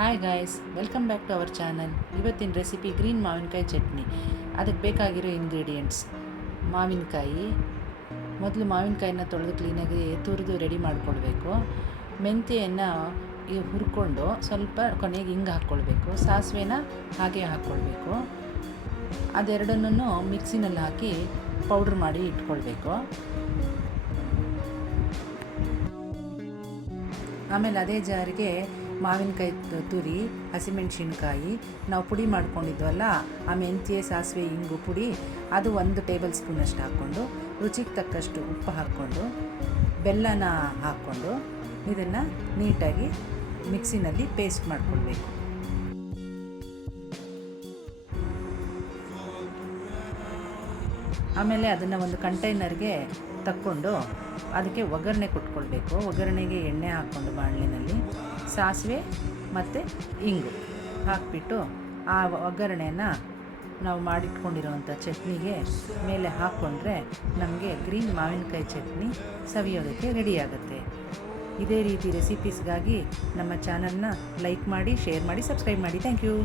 Hi guys, welcome back to our channel. ಇವತ್ತಿನ recipe green ಮಾವಿನಕಾಯಿ ಚಟ್ನಿ. ಅದಕ್ಕೆ ಬೇಕಾಗಿರೋ ಇಂಗ್ರೀಡಿಯೆಂಟ್ಸ್: ಮಾವಿನಕಾಯಿ. ಮೊದಲು ಮಾವಿನಕಾಯಿನ ತೊಳೆದು ಕ್ಲೀನಾಗಿ ತುರಿದು ರೆಡಿ ಮಾಡಿಕೊಳ್ಬೇಕು. ಮೆಂತ್ಯೆಯನ್ನು ಹುರ್ಕೊಂಡು ಸ್ವಲ್ಪ ಕೊನೆಗೆ ಹಿಂಗೆ ಹಾಕ್ಕೊಳ್ಬೇಕು. ಸಾಸಿವೆನ ಹಾಗೆ ಹಾಕ್ಕೊಳ್ಬೇಕು. ಅದೆರಡನ್ನೂ ಮಿಕ್ಸಿನಲ್ಲಿ ಹಾಕಿ ಪೌಡ್ರ್ ಮಾಡಿ ಇಟ್ಕೊಳ್ಬೇಕು. ಆಮೇಲೆ ಅದೇ ಜಾರಿಗೆ ಮಾವಿನಕಾಯಿ ತುರಿ, ಹಸಿಮೆಣಸಿನ್ಕಾಯಿ, ನಾವು ಪುಡಿ ಮಾಡ್ಕೊಂಡಿದ್ವಲ್ಲ ಆ ಮೆಂತ್ಯೆ, ಸಾಸಿವೆ, ಇಂಗು ಪುಡಿ, ಅದು 1 ಟೇಬಲ್ ಸ್ಪೂನಷ್ಟು ಹಾಕ್ಕೊಂಡು, ರುಚಿಗೆ ತಕ್ಕಷ್ಟು ಉಪ್ಪು ಹಾಕ್ಕೊಂಡು, ಬೆಲ್ಲನ ಹಾಕ್ಕೊಂಡು ಇದನ್ನು ನೀಟಾಗಿ ಮಿಕ್ಸಿನಲ್ಲಿ ಪೇಸ್ಟ್ ಮಾಡಿಕೊಳ್ಬೇಕು. ಆಮೇಲೆ ಅದನ್ನು ಒಂದು ಕಂಟೈನರ್ಗೆ ತಕ್ಕೊಂಡು ಅದಕ್ಕೆ ಒಗ್ಗರಣೆ ಕೊಟ್ಕೊಳ್ಬೇಕು. ಒಗ್ಗರಣೆಗೆ ಎಣ್ಣೆ ಹಾಕ್ಕೊಂಡು ಬಾಣಲಿನಲ್ಲಿ ಸಾಸಿವೆ ಮತ್ತು ಇಂಗು ಹಾಕಿಬಿಟ್ಟು ಆ ಒಗ್ಗರಣೆಯನ್ನು ನಾವು ಮಾಡಿಟ್ಕೊಂಡಿರೋವಂಥ ಚಟ್ನಿಗೆ ಮೇಲೆ ಹಾಕ್ಕೊಂಡ್ರೆ ನಮಗೆ ಗ್ರೀನ್ ಮಾವಿನಕಾಯಿ ಚಟ್ನಿ ಸವಿಯೋದಕ್ಕೆ ರೆಡಿಯಾಗುತ್ತೆ. ಇದೇ ರೀತಿ ರೆಸಿಪೀಸ್ಗಾಗಿ ನಮ್ಮ ಚಾನಲ್ನ ಲೈಕ್ ಮಾಡಿ, ಶೇರ್ ಮಾಡಿ, ಸಬ್ಸ್ಕ್ರೈಬ್ ಮಾಡಿ. Thank you.